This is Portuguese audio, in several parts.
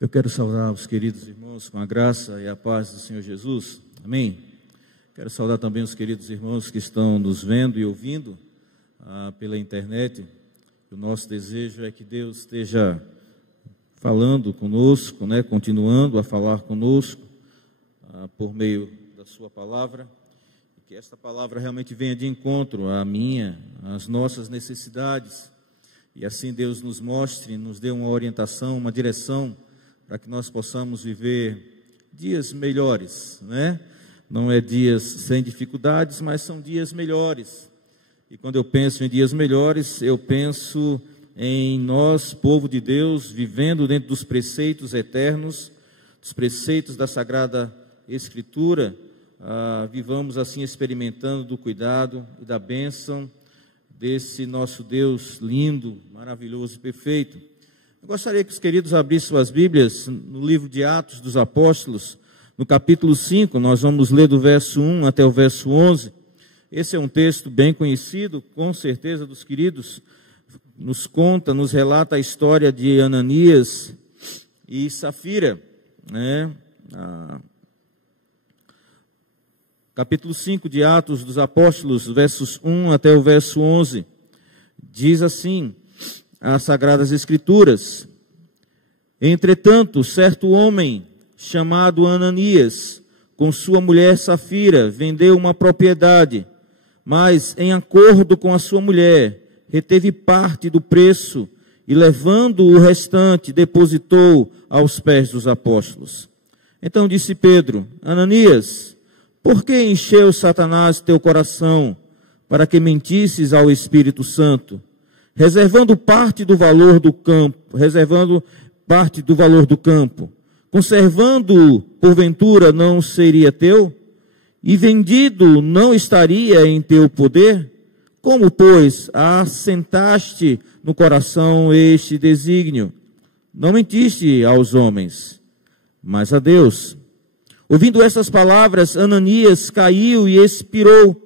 Eu quero saudar os queridos irmãos com a graça e a paz do Senhor Jesus. Amém? Quero saudar também os queridos irmãos que estão nos vendo e ouvindo pela internet. O nosso desejo é que Deus esteja falando conosco, continuando a falar conosco por meio da sua palavra. E que esta palavra realmente venha de encontro à minha, às nossas necessidades. E assim Deus nos mostre, nos dê uma orientação, uma direção, para que nós possamos viver dias melhores, Não é dias sem dificuldades, mas são dias melhores. E quando eu penso em dias melhores, eu penso em nós, povo de Deus, vivendo dentro dos preceitos eternos, dos preceitos da Sagrada Escritura, vivamos assim experimentando do cuidado e da bênção desse nosso Deus lindo, maravilhoso e perfeito. Eu gostaria que os queridos abrissem suas Bíblias no livro de Atos dos Apóstolos, no capítulo 5, nós vamos ler do verso 1 até o verso 11. Esse é um texto bem conhecido, com certeza, dos queridos. Nos relata a história de Ananias e Safira, Capítulo 5 de Atos dos Apóstolos, versos 1 até o verso 11. Diz assim as Sagradas Escrituras: Entretanto, certo homem chamado Ananias, com sua mulher Safira, vendeu uma propriedade, mas em acordo com a sua mulher, reteve parte do preço e, levando o restante, depositou aos pés dos apóstolos. Então disse Pedro: Ananias, por que encheu Satanás teu coração para que mentisses ao Espírito Santo, reservando parte do valor do campo, conservando-o, porventura, não seria teu? E vendido, não estaria em teu poder? Como, pois, assentaste no coração este desígnio? Não mentiste aos homens, mas a Deus. Ouvindo essas palavras, Ananias caiu e expirou,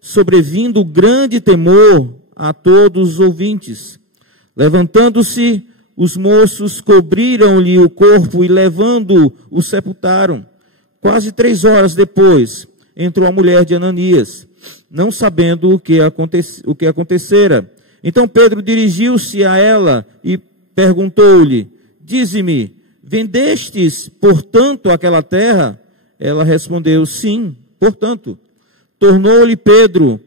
sobrevindo grande temor a todos os ouvintes. Levantando-se, os moços cobriram-lhe o corpo e, levando-o, o sepultaram. Quase 3 horas depois, entrou a mulher de Ananias, não sabendo o que acontecera. Então Pedro dirigiu-se a ela e perguntou-lhe: Dize-me, vendestes, portanto, aquela terra? Ela respondeu: Sim, portanto. Tornou-lhe Pedro: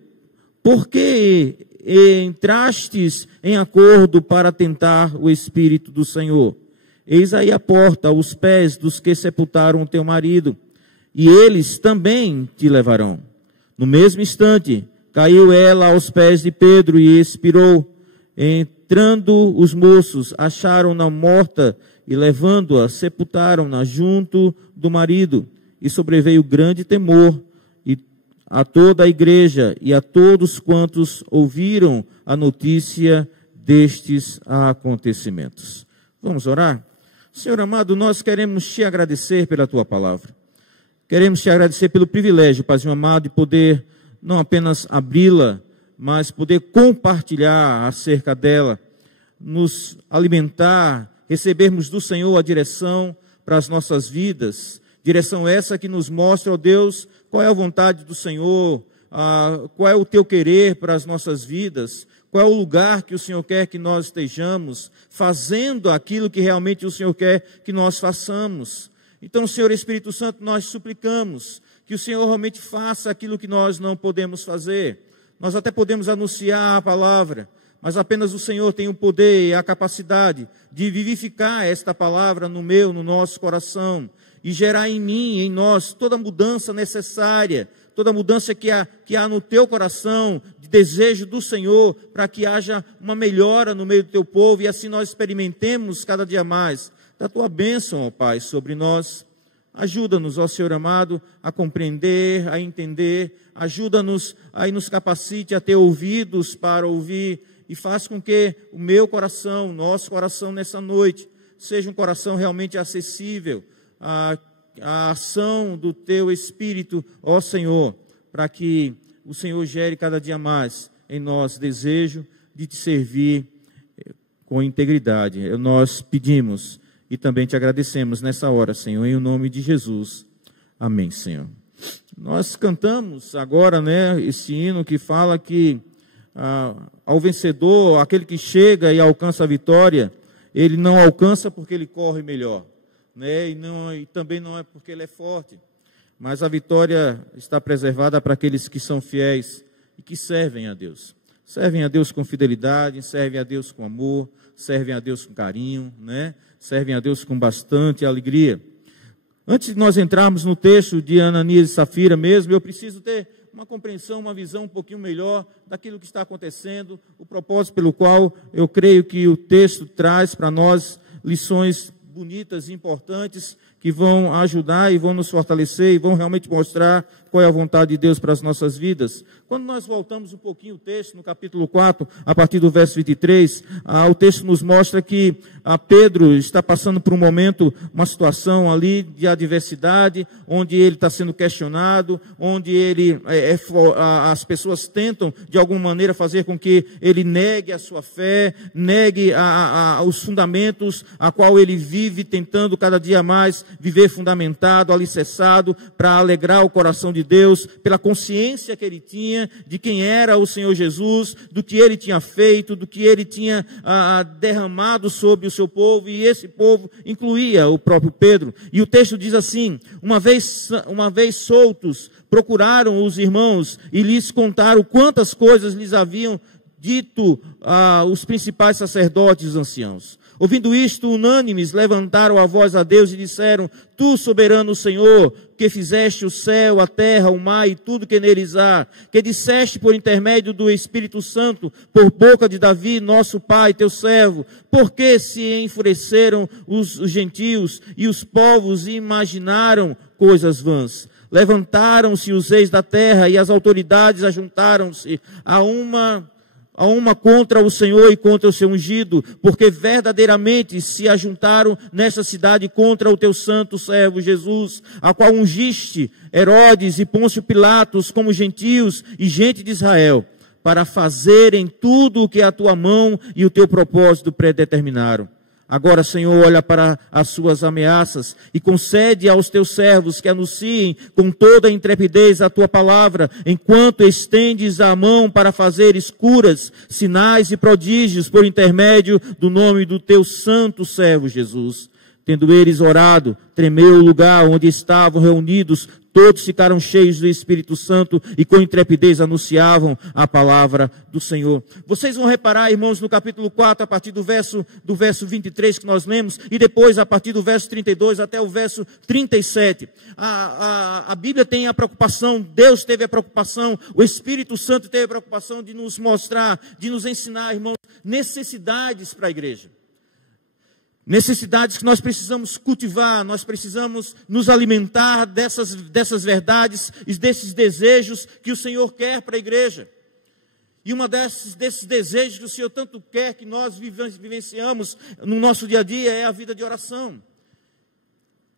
Por que entrastes em acordo para tentar o Espírito do Senhor? Eis aí a porta, aos pés dos que sepultaram o teu marido, e eles também te levarão. No mesmo instante, caiu ela aos pés de Pedro e expirou. Entrando os moços, acharam-na morta e, levando-a, sepultaram-na junto do marido. E sobreveio grande temor a toda a igreja e a todos quantos ouviram a notícia destes acontecimentos. Vamos orar? Senhor amado, nós queremos te agradecer pela tua palavra. Queremos te agradecer pelo privilégio, Paizinho amado, de poder não apenas abri-la, mas poder compartilhar acerca dela, nos alimentar, recebermos do Senhor a direção para as nossas vidas. Direção essa que nos mostra, ó Deus, qual é a vontade do Senhor, qual é o teu querer para as nossas vidas, qual é o lugar que o Senhor quer que nós estejamos, fazendo aquilo que realmente o Senhor quer que nós façamos. Então, Senhor Espírito Santo, nós suplicamos que o Senhor realmente faça aquilo que nós não podemos fazer. Nós até podemos anunciar a palavra, mas apenas o Senhor tem o poder e a capacidade de vivificar esta palavra no nosso coração, e gerar em mim, em nós, toda a mudança necessária, toda a mudança que há no teu coração, de desejo do Senhor, para que haja uma melhora no meio do teu povo, e assim nós experimentemos cada dia mais da tua bênção, ó Pai, sobre nós. Ajuda-nos, ó Senhor amado, a compreender, a entender, ajuda-nos, aí nos capacite a ter ouvidos para ouvir, e faz com que o meu coração, nosso coração nessa noite, seja um coração realmente acessível a ação do teu Espírito, ó Senhor, para que o Senhor gere cada dia mais em nós desejo de te servir com integridade. Nós pedimos e também te agradecemos nessa hora, Senhor, em nome de Jesus. Amém, Senhor. Nós cantamos agora, né, esse hino que fala que ao vencedor, aquele que chega e alcança a vitória, ele não alcança porque ele corre melhor, né, e também não é porque ele é forte, mas a vitória está preservada para aqueles que são fiéis e que servem a Deus. Servem a Deus com fidelidade, servem a Deus com amor, servem a Deus com carinho, né? Servem a Deus com bastante alegria. Antes de nós entrarmos no texto de Ananias e Safira mesmo, eu preciso ter uma compreensão, uma visão um pouquinho melhor daquilo que está acontecendo, o propósito pelo qual eu creio que o texto traz para nós lições bonitas e importantes que vão ajudar e vão nos fortalecer e vão realmente mostrar qual é a vontade de Deus para as nossas vidas. Quando nós voltamos um pouquinho o texto, no capítulo 4, a partir do verso 23, o texto nos mostra que Pedro está passando por um momento, uma situação ali de adversidade, onde ele está sendo questionado, onde as pessoas tentam, de alguma maneira, fazer com que ele negue a sua fé, negue os fundamentos a qual ele vive, tentando cada dia mais viver fundamentado, alicerçado, para alegrar o coração de Deus, pela consciência que ele tinha de quem era o Senhor Jesus, do que ele tinha feito, do que ele tinha derramado sobre o seu povo, e esse povo incluía o próprio Pedro. E o texto diz assim: uma vez soltos, procuraram os irmãos e lhes contaram quantas coisas lhes haviam dito os principais sacerdotes e os anciãos. Ouvindo isto, unânimes, levantaram a voz a Deus e disseram: Tu, soberano Senhor, que fizeste o céu, a terra, o mar e tudo que neles há, que disseste por intermédio do Espírito Santo, por boca de Davi, nosso pai, teu servo, por que se enfureceram os gentios e os povos e imaginaram coisas vãs? Levantaram-se os reis da terra e as autoridades ajuntaram-se a uma contra o Senhor e contra o seu ungido, porque verdadeiramente se ajuntaram nessa cidade contra o teu santo servo Jesus, a qual ungiste Herodes e Pôncio Pilatos como gentios e gente de Israel, para fazerem tudo o que a tua mão e o teu propósito predeterminaram. Agora, Senhor, olha para as suas ameaças e concede aos teus servos que anunciem com toda a intrepidez a tua palavra, enquanto estendes a mão para fazeres curas, sinais e prodígios por intermédio do nome do teu santo servo Jesus. Tendo eles orado, tremeu o lugar onde estavam reunidos, todos ficaram cheios do Espírito Santo e com intrepidez anunciavam a palavra do Senhor. Vocês vão reparar, irmãos, no capítulo 4, a partir do verso 23 que nós lemos, e depois a partir do verso 32 até o verso 37. A Bíblia tem a preocupação, Deus teve a preocupação, o Espírito Santo teve a preocupação de nos mostrar, de nos ensinar, irmãos, necessidades para a igreja. Necessidades que nós precisamos cultivar, nós precisamos nos alimentar dessas verdades e desses desejos que o Senhor quer para a igreja. E uma desses desejos que o Senhor tanto quer que nós vivenciamos no nosso dia a dia é a vida de oração.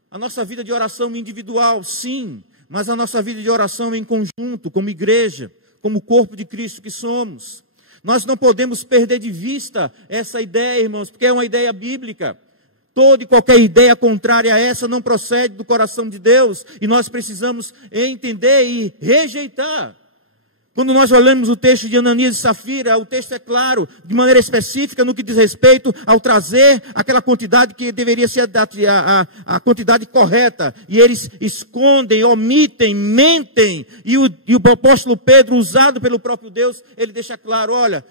A nossa vida de oração individual, sim, mas a nossa vida de oração em conjunto, como igreja, como corpo de Cristo que somos. Nós não podemos perder de vista essa ideia, irmãos, porque é uma ideia bíblica. Toda e qualquer ideia contrária a essa não procede do coração de Deus, e nós precisamos entender e rejeitar. Quando nós olhamos o texto de Ananias e Safira, o texto é claro, de maneira específica no que diz respeito ao trazer aquela quantidade que deveria ser a quantidade correta. E eles escondem, omitem, mentem. E o apóstolo Pedro, usado pelo próprio Deus, ele deixa claro: olha,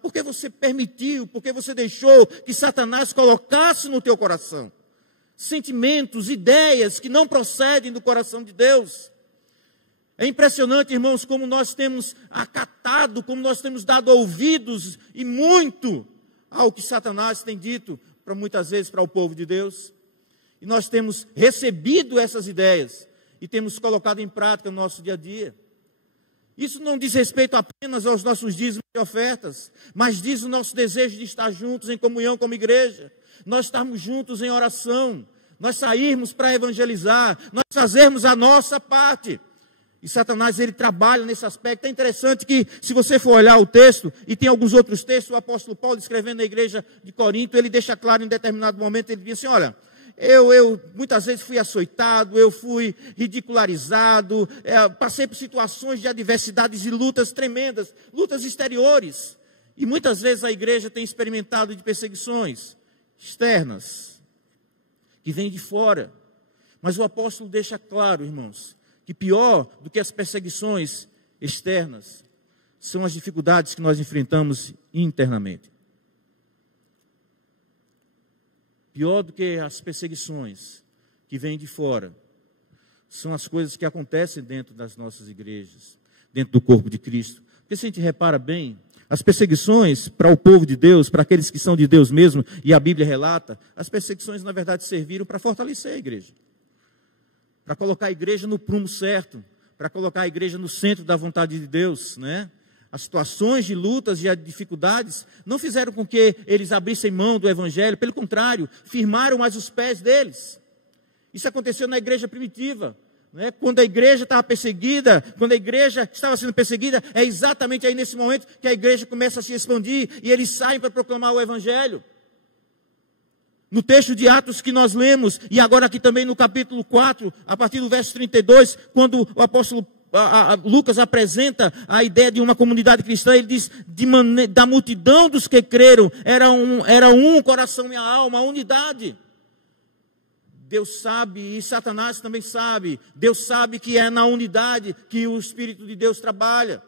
por que você permitiu, por que você deixou que Satanás colocasse no teu coração sentimentos, ideias que não procedem do coração de Deus? É impressionante, irmãos, como nós temos acatado, como nós temos dado ouvidos e muito ao que Satanás tem dito, muitas vezes para o povo de Deus. E nós temos recebido essas ideias e temos colocado em prática no nosso dia a dia. Isso não diz respeito apenas aos nossos dízimos e ofertas, mas diz o nosso desejo de estar juntos em comunhão como igreja, nós estarmos juntos em oração, nós sairmos para evangelizar, nós fazermos a nossa parte. E Satanás, ele trabalha nesse aspecto. É interessante que, se você for olhar o texto, e tem alguns outros textos, o apóstolo Paulo escrevendo na igreja de Corinto, ele deixa claro em determinado momento, ele diz assim: olha, eu muitas vezes fui açoitado, eu fui ridicularizado, passei por situações de adversidades e lutas tremendas, lutas exteriores. E muitas vezes a igreja tem experimentado de perseguições externas, que vêm de fora. Mas o apóstolo deixa claro, irmãos, que pior do que as perseguições externas são as dificuldades que nós enfrentamos internamente. Pior do que as perseguições que vêm de fora são as coisas que acontecem dentro das nossas igrejas, dentro do corpo de Cristo. Porque se a gente repara bem, as perseguições para o povo de Deus, para aqueles que são de Deus mesmo, e a Bíblia relata, as perseguições na verdade serviram para fortalecer a igreja, para colocar a igreja no prumo certo, para colocar a igreja no centro da vontade de Deus, né? As situações de lutas e dificuldades não fizeram com que eles abrissem mão do evangelho, pelo contrário, firmaram mais os pés deles. Isso aconteceu na igreja primitiva, né? Quando a igreja estava perseguida, quando a igreja estava sendo perseguida, é exatamente aí nesse momento que a igreja começa a se expandir e eles saem para proclamar o evangelho. No texto de Atos que nós lemos, e agora aqui também no capítulo 4, a partir do verso 32, quando o apóstolo Lucas apresenta a ideia de uma comunidade cristã, ele diz, da multidão dos que creram, era um coração e a alma, a unidade. Deus sabe, e Satanás também sabe, Deus sabe que é na unidade que o Espírito de Deus trabalha.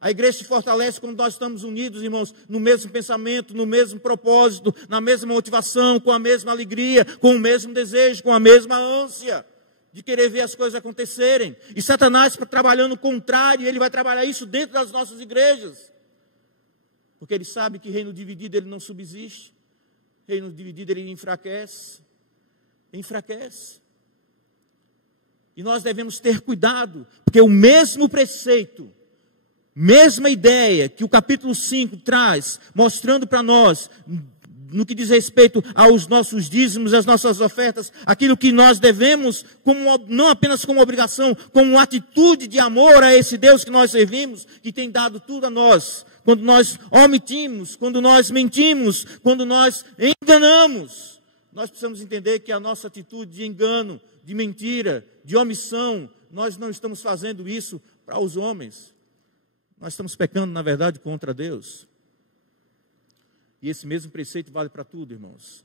A igreja se fortalece quando nós estamos unidos, irmãos, no mesmo pensamento, no mesmo propósito, na mesma motivação, com a mesma alegria, com o mesmo desejo, com a mesma ânsia de querer ver as coisas acontecerem. E Satanás, trabalhando o contrário, ele vai trabalhar isso dentro das nossas igrejas. Porque ele sabe que reino dividido ele não subsiste. Reino dividido ele enfraquece. E nós devemos ter cuidado, porque o mesmo preceito, mesma ideia que o capítulo 5 traz, mostrando para nós, no que diz respeito aos nossos dízimos, às nossas ofertas, aquilo que nós devemos, não apenas como obrigação, como uma atitude de amor a esse Deus que nós servimos, que tem dado tudo a nós. Quando nós omitimos, quando nós mentimos, quando nós enganamos, nós precisamos entender que a nossa atitude de engano, de mentira, de omissão, nós não estamos fazendo isso para os homens. Nós estamos pecando, na verdade, contra Deus. E esse mesmo preceito vale para tudo, irmãos.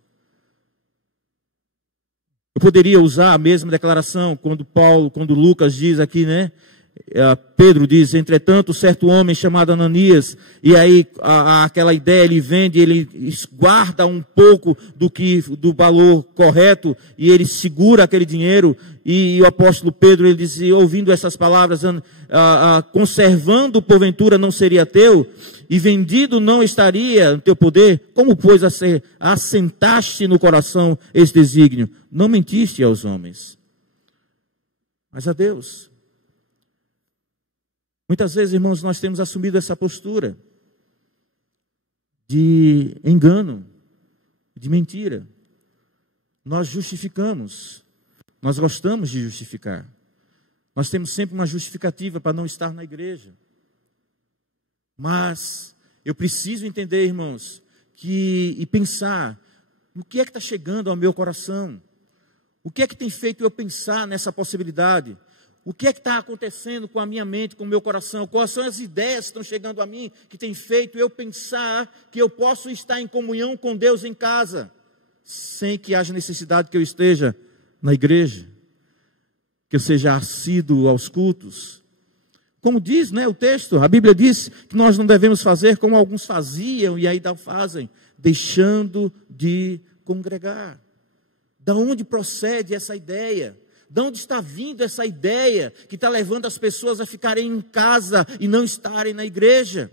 Eu poderia usar a mesma declaração quando Lucas diz aqui, né? Pedro diz, entretanto, certo homem chamado Ananias, e aí aquela ideia, ele vende, ele guarda um pouco do valor correto, e ele segura aquele dinheiro, e o apóstolo Pedro, ele diz, ouvindo essas palavras, conservando porventura não seria teu, e vendido não estaria no teu poder, como pois assentaste no coração esse desígnio? Não mentiste aos homens, mas a Deus. Muitas vezes, irmãos, nós temos assumido essa postura de engano, de mentira. Nós justificamos, nós gostamos de justificar. Nós temos sempre uma justificativa para não estar na igreja. Mas eu preciso entender, irmãos, e pensar, o que é que está chegando ao meu coração? O que é que tem feito eu pensar nessa possibilidade? O que é que está acontecendo com a minha mente, com o meu coração? Quais são as ideias que estão chegando a mim, que tem feito eu pensar que eu posso estar em comunhão com Deus em casa, sem que haja necessidade que eu esteja na igreja, que eu seja assíduo aos cultos? Como diz, né, o texto, a Bíblia diz que nós não devemos fazer como alguns faziam, e aí não fazem, deixando de congregar. Da onde procede essa ideia? De onde está vindo essa ideia que está levando as pessoas a ficarem em casa e não estarem na igreja?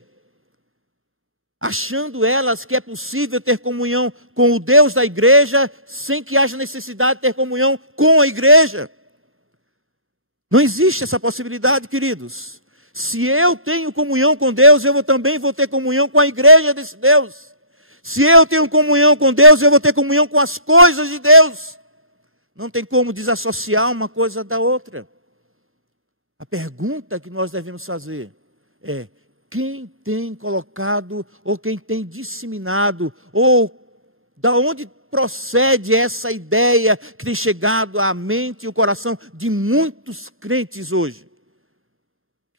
Achando elas que é possível ter comunhão com o Deus da igreja sem que haja necessidade de ter comunhão com a igreja. Não existe essa possibilidade, queridos. Se eu tenho comunhão com Deus, eu também vou ter comunhão com a igreja desse Deus. Se eu tenho comunhão com Deus, eu vou ter comunhão com as coisas de Deus. Não tem como desassociar uma coisa da outra. A pergunta que nós devemos fazer é: quem tem colocado, ou quem tem disseminado, ou da onde procede essa ideia que tem chegado à mente e o coração de muitos crentes hoje?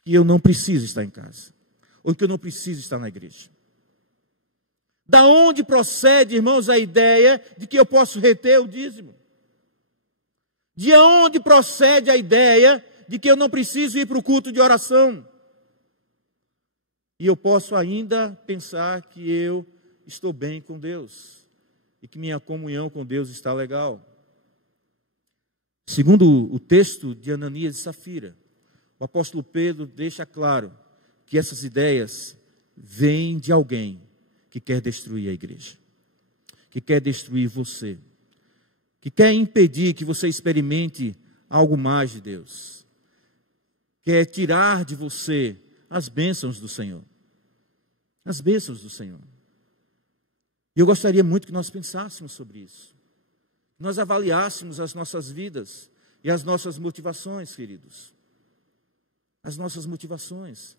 Que eu não preciso estar em casa, ou que eu não preciso estar na igreja. Da onde procede, irmãos, a ideia de que eu posso reter o dízimo? De onde procede a ideia de que eu não preciso ir para o culto de oração? E eu posso ainda pensar que eu estou bem com Deus e que minha comunhão com Deus está legal. Segundo o texto de Ananias e Safira, o apóstolo Pedro deixa claro que essas ideias vêm de alguém que quer destruir a igreja, que quer destruir você, que quer impedir que você experimente algo mais de Deus, quer tirar de você as bênçãos do Senhor. As bênçãos do Senhor. E eu gostaria muito que nós pensássemos sobre isso. Nós avaliássemos as nossas vidas e as nossas motivações, queridos. As nossas motivações.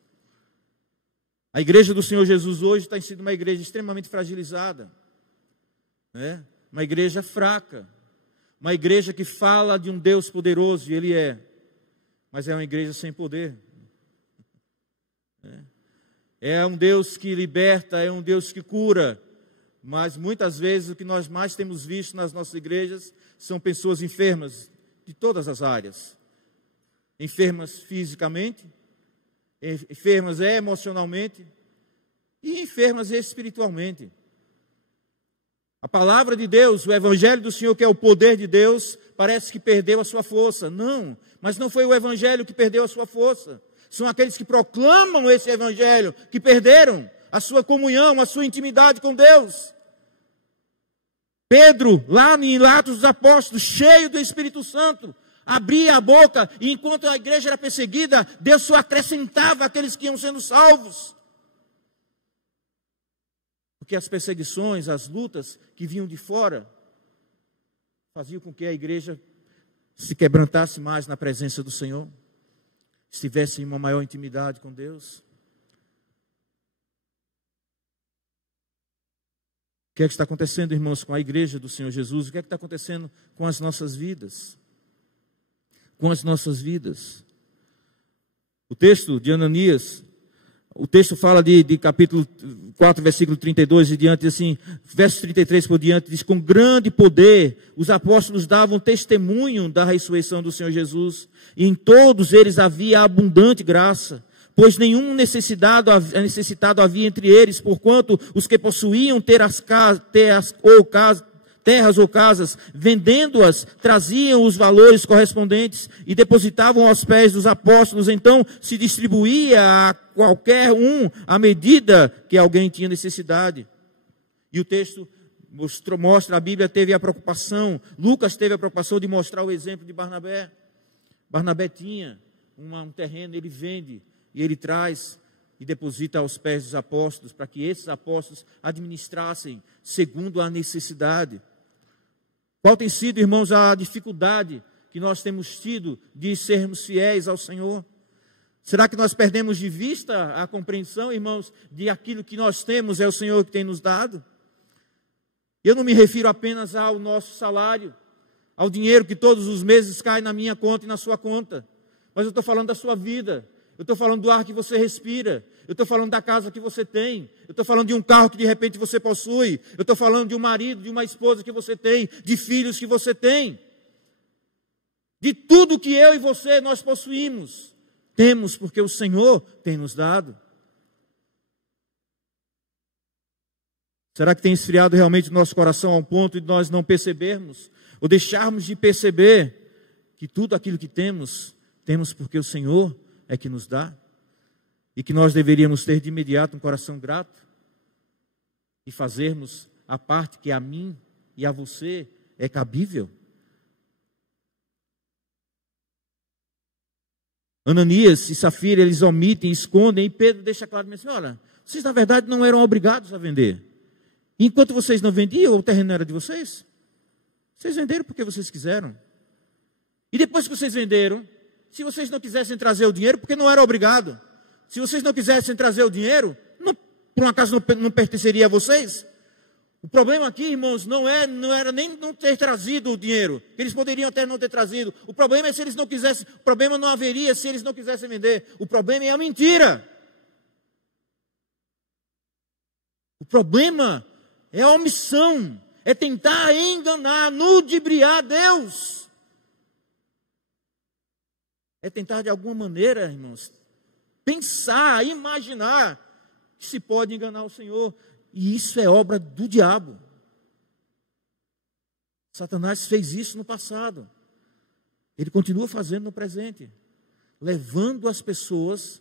A igreja do Senhor Jesus hoje tem sido uma igreja extremamente fragilizada, né? Uma igreja fraca, uma igreja que fala de um Deus poderoso, e Ele é, mas é uma igreja sem poder. É um Deus que liberta, é um Deus que cura, mas muitas vezes o que nós mais temos visto nas nossas igrejas são pessoas enfermas de todas as áreas, enfermas fisicamente, enfermas emocionalmente e enfermas espiritualmente. A palavra de Deus, o evangelho do Senhor, que é o poder de Deus, parece que perdeu a sua força. Não, mas não foi o evangelho que perdeu a sua força. São aqueles que proclamam esse evangelho que perderam a sua comunhão, a sua intimidade com Deus. Pedro, lá em Atos dos Apóstolos, cheio do Espírito Santo, abria a boca e enquanto a igreja era perseguida, Deus só acrescentava aqueles que iam sendo salvos. Porque as perseguições, as lutas que vinham de fora, faziam com que a igreja se quebrantasse mais na presença do Senhor, estivesse em uma maior intimidade com Deus. O que é que está acontecendo, irmãos, com a igreja do Senhor Jesus? O que é que está acontecendo com as nossas vidas? Com as nossas vidas. O texto de Ananias, o texto fala de capítulo 4, versículo 32 e diante, assim, verso 33 por diante, diz: com grande poder os apóstolos davam testemunho da ressurreição do Senhor Jesus, e em todos eles havia abundante graça, pois nenhum necessitado havia entre eles, porquanto os que possuíam terras ou casas, vendendo-as, traziam os valores correspondentes e depositavam aos pés dos apóstolos. Então se distribuía a qualquer um à medida que alguém tinha necessidade. E o texto mostra, a Bíblia teve a preocupação, Lucas teve a preocupação de mostrar o exemplo de Barnabé. Barnabé tinha um terreno, ele vende e ele traz e deposita aos pés dos apóstolos, para que esses apóstolos administrassem segundo a necessidade. Qual tem sido, irmãos, a dificuldade que nós temos tido de sermos fiéis ao Senhor? Será que nós perdemos de vista a compreensão, irmãos, de aquilo que nós temos é o Senhor que tem nos dado? Eu não me refiro apenas ao nosso salário, ao dinheiro que todos os meses cai na minha conta e na sua conta, mas eu estou falando da sua vida. Eu estou falando do ar que você respira, eu estou falando da casa que você tem, eu estou falando de um carro que de repente você possui, eu estou falando de um marido, de uma esposa que você tem, de filhos que você tem, de tudo que eu e você nós possuímos, temos porque o Senhor tem nos dado. Será que tem esfriado realmente o nosso coração a um ponto de nós não percebermos, ou deixarmos de perceber que tudo aquilo que temos porque o Senhor é que nos dá, e que nós deveríamos ter de imediato um coração grato, e fazermos a parte que a mim e a você é cabível? Ananias e Safira, eles omitem, escondem, e Pedro deixa claro assim: olha, vocês na verdade não eram obrigados a vender. E enquanto vocês não vendiam, o terreno era de vocês. Vocês venderam porque vocês quiseram. E depois que vocês venderam, se vocês não quisessem trazer o dinheiro, porque não era obrigado. Se vocês não quisessem trazer o dinheiro, por um acaso não pertenceria a vocês? O problema aqui, irmãos, não era nem não ter trazido o dinheiro. Eles poderiam até não ter trazido. O problema é se eles não quisessem. O problema não haveria se eles não quisessem vender. O problema é a mentira. O problema é a omissão. É tentar enganar, ludibriar Deus. É tentar de alguma maneira, irmãos, pensar, imaginar que se pode enganar o Senhor. E isso é obra do diabo. Satanás fez isso no passado. Ele continua fazendo no presente. Levando as pessoas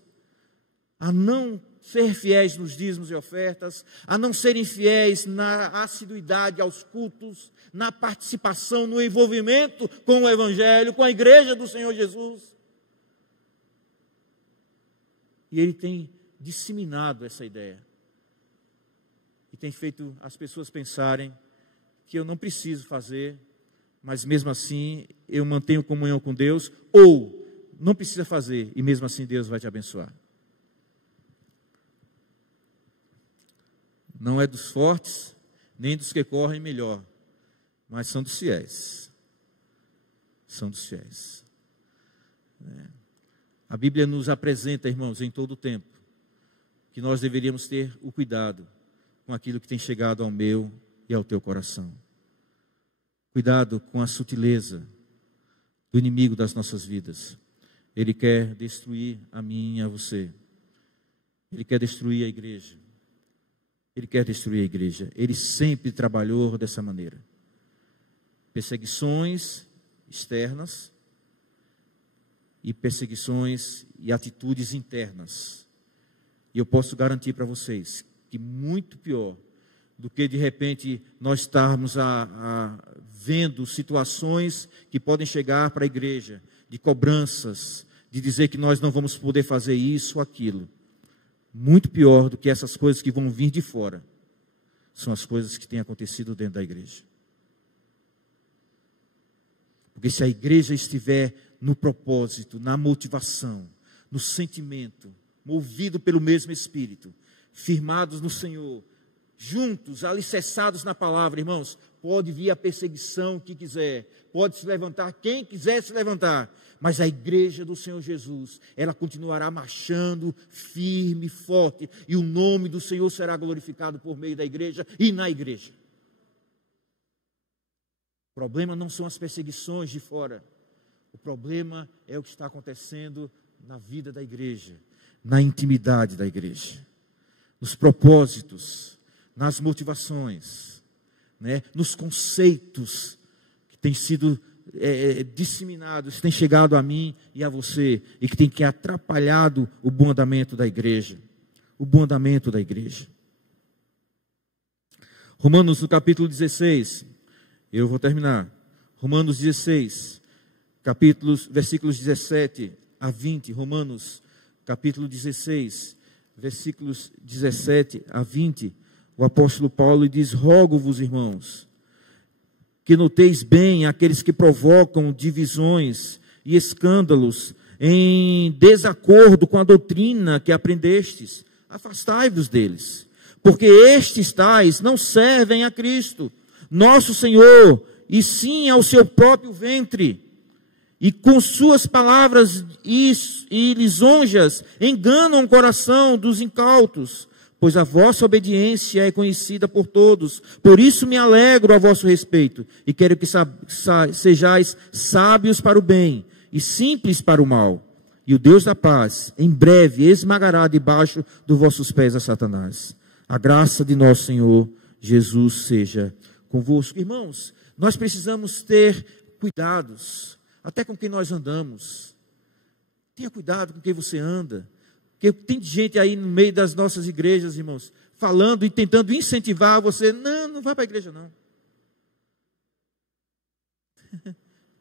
a não ser fiéis nos dízimos e ofertas, a não serem fiéis na assiduidade aos cultos, na participação, no envolvimento com o Evangelho, com a igreja do Senhor Jesus. E ele tem disseminado essa ideia. E tem feito as pessoas pensarem que eu não preciso fazer, mas mesmo assim eu mantenho comunhão com Deus, ou não precisa fazer e mesmo assim Deus vai te abençoar. Não é dos fortes, nem dos que correm melhor, mas são dos fiéis. São dos fiéis. A Bíblia nos apresenta, irmãos, em todo o tempo, que nós deveríamos ter o cuidado com aquilo que tem chegado ao meu e ao teu coração. Cuidado com a sutileza do inimigo das nossas vidas. Ele quer destruir a mim e a você. Ele quer destruir a igreja. Ele quer destruir a igreja. Ele sempre trabalhou dessa maneira. Perseguições externas e perseguições e atitudes internas. E eu posso garantir para vocês que muito pior do que de repente nós estarmos vendo situações que podem chegar para a igreja, de cobranças, de dizer que nós não vamos poder fazer isso ou aquilo. Muito pior do que essas coisas que vão vir de fora, são as coisas que têm acontecido dentro da igreja. Porque se a igreja estiver no propósito, na motivação, no sentimento, movido pelo mesmo Espírito, firmados no Senhor, juntos, alicerçados na palavra, irmãos, pode vir a perseguição que quiser, pode se levantar quem quiser se levantar, mas a igreja do Senhor Jesus, ela continuará marchando firme, forte, e o nome do Senhor será glorificado por meio da igreja e na igreja. O problema não são as perseguições de fora, o problema é o que está acontecendo na vida da igreja, na intimidade da igreja, nos propósitos, nas motivações, nos conceitos que têm sido disseminados, têm chegado a mim e a você, e que têm atrapalhado o bom andamento da igreja. O bom andamento da igreja. Romanos, no capítulo 16, eu vou terminar. Romanos 16, versículos 17 a 20. Romanos, capítulo 16, versículos 17 a 20. O apóstolo Paulo diz: rogo-vos, irmãos, que noteis bem aqueles que provocam divisões e escândalos em desacordo com a doutrina que aprendestes. Afastai-vos deles, porque estes tais não servem a Cristo, nosso Senhor, e sim ao seu próprio ventre, e com suas palavras e lisonjas enganam o coração dos incautos, pois a vossa obediência é conhecida por todos. Por isso me alegro a vosso respeito, e quero que sejais sábios para o bem, e simples para o mal. E o Deus da paz, em breve, esmagará debaixo dos vossos pés a Satanás. A graça de nosso Senhor Jesus seja convosco. Irmãos, nós precisamos ter cuidados, até com quem nós andamos. Tenha cuidado com quem você anda. Porque tem gente aí no meio das nossas igrejas, irmãos, falando e tentando incentivar você. Não vai para a igreja não.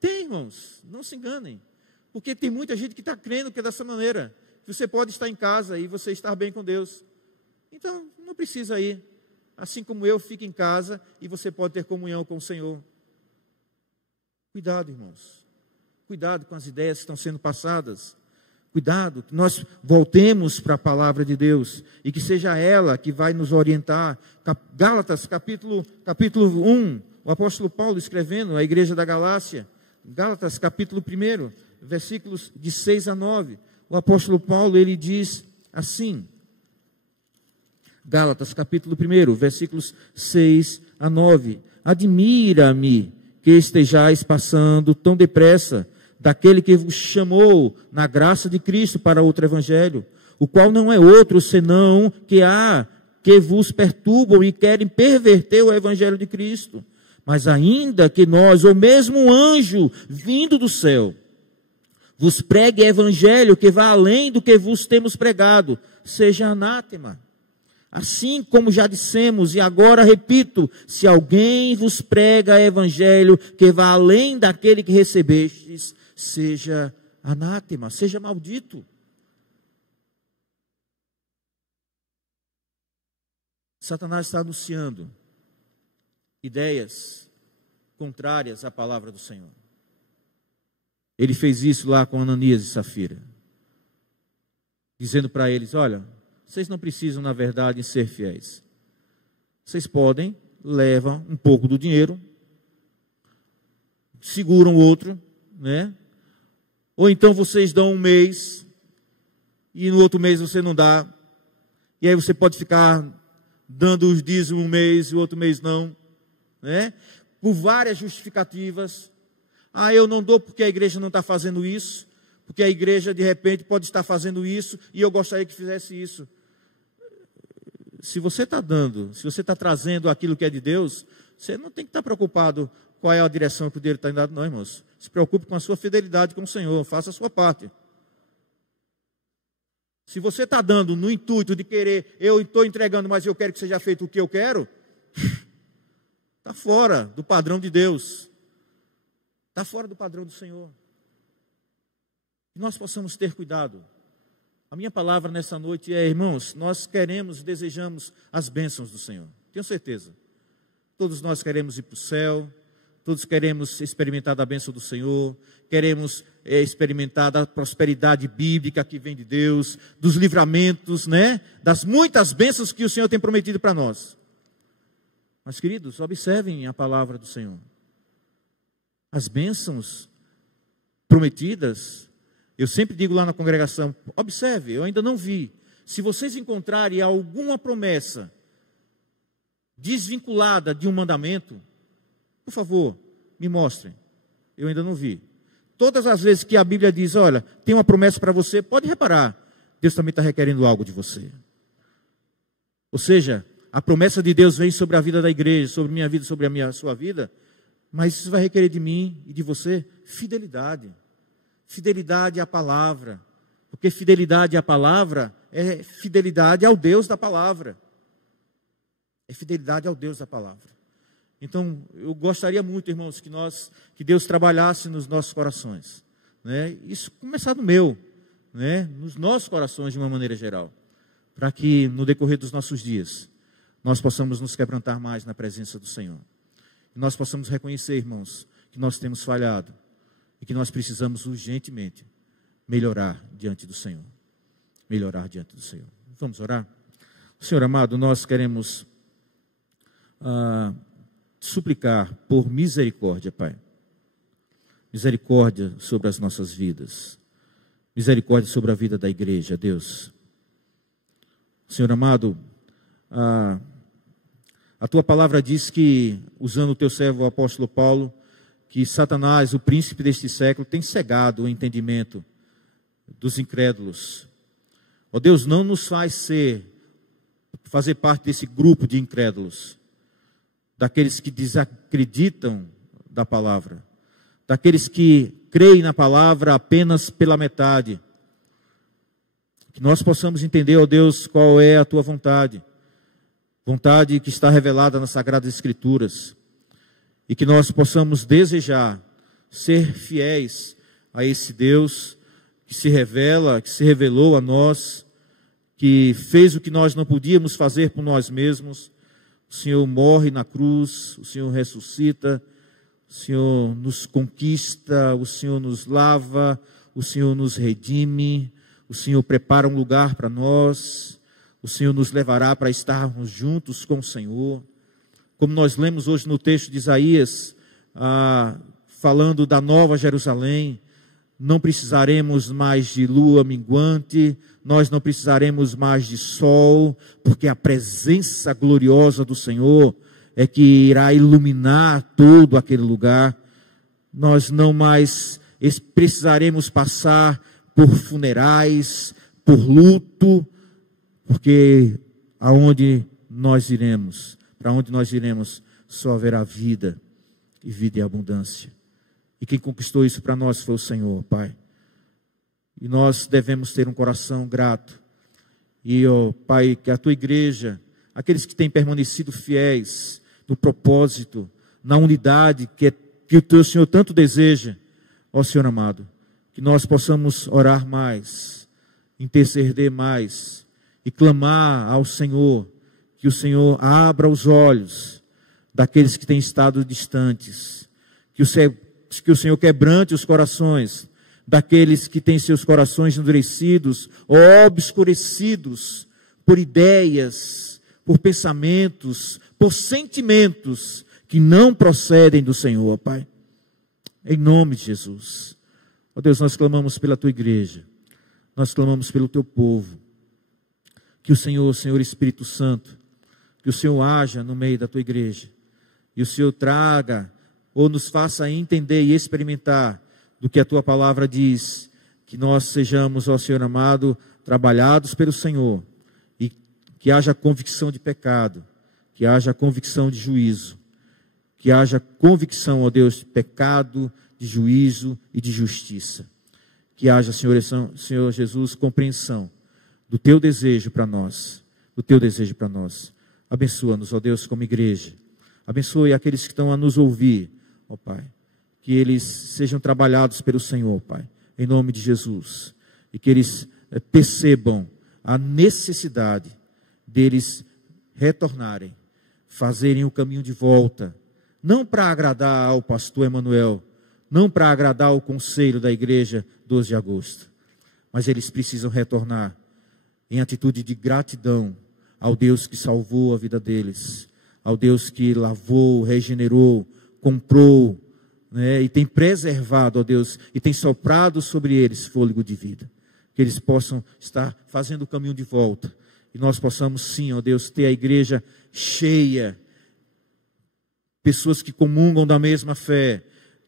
Tem, irmãos, não se enganem. Porque tem muita gente que está crendo que é dessa maneira. Você pode estar em casa e você estar bem com Deus. Então, não precisa ir. Assim como eu, fique em casa e você pode ter comunhão com o Senhor. Cuidado, irmãos. Cuidado com as ideias que estão sendo passadas. Cuidado, que nós voltemos para a palavra de Deus e que seja ela que vai nos orientar. Gálatas, capítulo 1, o apóstolo Paulo escrevendo à igreja da Galácia. Gálatas, capítulo 1, versículos de 6 a 9. O apóstolo Paulo, ele diz assim. Gálatas, capítulo 1, versículos 6 a 9. Admira-me que estejais passando tão depressa daquele que vos chamou na graça de Cristo para outro evangelho, o qual não é outro senão que há que vos perturbam e querem perverter o evangelho de Cristo. Mas ainda que nós, ou mesmo um anjo vindo do céu, vos pregue evangelho que vá além do que vos temos pregado, seja anátema. Assim como já dissemos, e agora repito, se alguém vos prega evangelho que vá além daquele que recebestes, seja anátema, seja maldito. Satanás está anunciando ideias contrárias à palavra do Senhor. Ele fez isso lá com Ananias e Safira, dizendo para eles: olha, vocês não precisam, na verdade, ser fiéis. Vocês podem, levam um pouco do dinheiro, seguram o outro, né? Ou então vocês dão um mês, e no outro mês você não dá, e aí você pode ficar dando os dízimos um mês e o outro mês não, né? Por várias justificativas. Ah, eu não dou porque a igreja não está fazendo isso, porque a igreja de repente pode estar fazendo isso, e eu gostaria que fizesse isso. Se você está dando, se você está trazendo aquilo que é de Deus, você não tem que estar preocupado qual é a direção que o dinheiro está dando, não, irmãos. Se preocupe com a sua fidelidade com o Senhor, faça a sua parte. Se você está dando no intuito de querer, eu estou entregando, mas eu quero que seja feito o que eu quero, está fora do padrão de Deus. Está fora do padrão do Senhor. Que nós possamos ter cuidado. A minha palavra nessa noite é, irmãos, nós queremos, desejamos as bênçãos do Senhor. Tenho certeza. Todos nós queremos ir para o céu, todos queremos experimentar da bênção do Senhor, queremos experimentar da prosperidade bíblica que vem de Deus, dos livramentos, né? Das muitas bênçãos que o Senhor tem prometido para nós. Mas, queridos, observem a palavra do Senhor. As bênçãos prometidas, eu sempre digo lá na congregação, observe, eu ainda não vi. Se vocês encontrarem alguma promessa desvinculada de um mandamento, por favor, me mostrem. Eu ainda não vi. Todas as vezes que a Bíblia diz, olha, tem uma promessa para você, pode reparar, Deus também está requerendo algo de você. Ou seja, a promessa de Deus vem sobre a vida da igreja, sobre minha vida, sobre a sua vida, mas isso vai requerer de mim e de você fidelidade. Fidelidade à palavra, porque fidelidade à palavra é fidelidade ao Deus da palavra. É fidelidade ao Deus da palavra. Então, eu gostaria muito, irmãos, que Deus trabalhasse nos nossos corações, né? Isso começar no meu, né? Nos nossos corações de uma maneira geral, para que no decorrer dos nossos dias nós possamos nos quebrantar mais na presença do Senhor. E nós possamos reconhecer, irmãos, que nós temos falhado e que nós precisamos urgentemente melhorar diante do Senhor. Melhorar diante do Senhor. Vamos orar? Senhor amado, nós queremos suplicar por misericórdia, Pai. Misericórdia sobre as nossas vidas. Misericórdia sobre a vida da igreja, Deus. Senhor amado, a Tua palavra diz que, usando o Teu servo, o apóstolo Paulo, que Satanás, o príncipe deste século, tem cegado o entendimento dos incrédulos. Ó Deus, não nos faz fazer parte desse grupo de incrédulos, daqueles que desacreditam da palavra, daqueles que creem na palavra apenas pela metade. Que nós possamos entender, ó Deus, qual é a Tua vontade, vontade que está revelada nas Sagradas Escrituras, e que nós possamos desejar ser fiéis a esse Deus que se revela, que se revelou a nós, que fez o que nós não podíamos fazer por nós mesmos. O Senhor morre na cruz, o Senhor ressuscita, o Senhor nos conquista, o Senhor nos lava, o Senhor nos redime, o Senhor prepara um lugar para nós, o Senhor nos levará para estarmos juntos com o Senhor. Como nós lemos hoje no texto de Isaías, falando da Nova Jerusalém, não precisaremos mais de lua minguante, nós não precisaremos mais de sol, porque a presença gloriosa do Senhor é que irá iluminar todo aquele lugar. Nós não mais precisaremos passar por funerais, por luto, porque aonde nós iremos, para onde nós iremos, só haverá vida e vida em abundância. E quem conquistou isso para nós foi o Senhor, Pai. E nós devemos ter um coração grato. E, ó Pai, que a Tua igreja, aqueles que têm permanecido fiéis no propósito, na unidade que o Teu Senhor tanto deseja, ó Senhor amado, que nós possamos orar mais, interceder mais e clamar ao Senhor, que o Senhor abra os olhos daqueles que têm estado distantes, que o Senhor quebrante os corações daqueles que têm seus corações endurecidos ou obscurecidos por ideias, por pensamentos, por sentimentos que não procedem do Senhor, Pai. Em nome de Jesus. Ó Deus, nós clamamos pela Tua igreja, nós clamamos pelo Teu povo, que o Senhor Espírito Santo, que o Senhor haja no meio da Tua igreja, e o Senhor traga, ou nos faça entender e experimentar do que a Tua palavra diz, que nós sejamos, ó Senhor amado, trabalhados pelo Senhor, e que haja convicção de pecado, que haja convicção de juízo, que haja convicção, ó Deus, de pecado, de juízo e de justiça. Que haja, Senhor Jesus, compreensão do Teu desejo para nós, do Teu desejo para nós. Abençoa-nos, ó Deus, como igreja. Abençoe aqueles que estão a nos ouvir, ó Pai. Que eles sejam trabalhados pelo Senhor, Pai, em nome de Jesus. E que eles percebam a necessidade deles retornarem, fazerem o caminho de volta, não para agradar ao pastor Emanuel, não para agradar o conselho da igreja 12 de agosto, mas eles precisam retornar em atitude de gratidão ao Deus que salvou a vida deles, ao Deus que lavou, regenerou, comprou, né, e tem preservado, ó Deus, e tem soprado sobre eles fôlego de vida. Que eles possam estar fazendo o caminho de volta, e nós possamos sim, ó Deus, ter a igreja cheia, pessoas que comungam da mesma fé,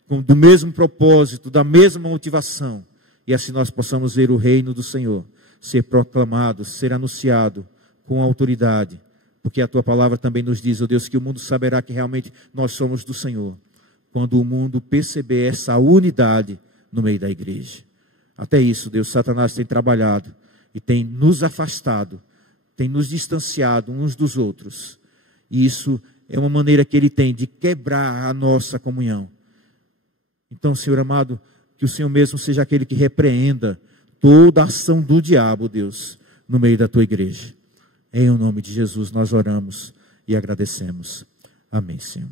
do mesmo propósito, da mesma motivação, e assim nós possamos ver o reino do Senhor ser proclamado, ser anunciado com autoridade, porque a Tua palavra também nos diz, ó Deus, que o mundo saberá que realmente nós somos do Senhor, quando o mundo perceber essa unidade no meio da igreja. Até isso, Deus, Satanás tem trabalhado e tem nos afastado, tem nos distanciado uns dos outros, e isso é uma maneira que ele tem de quebrar a nossa comunhão. Então, Senhor amado, que o Senhor mesmo seja aquele que repreenda toda a ação do diabo, Deus, no meio da Tua igreja. Em o nome de Jesus nós oramos e agradecemos. Amém, Senhor.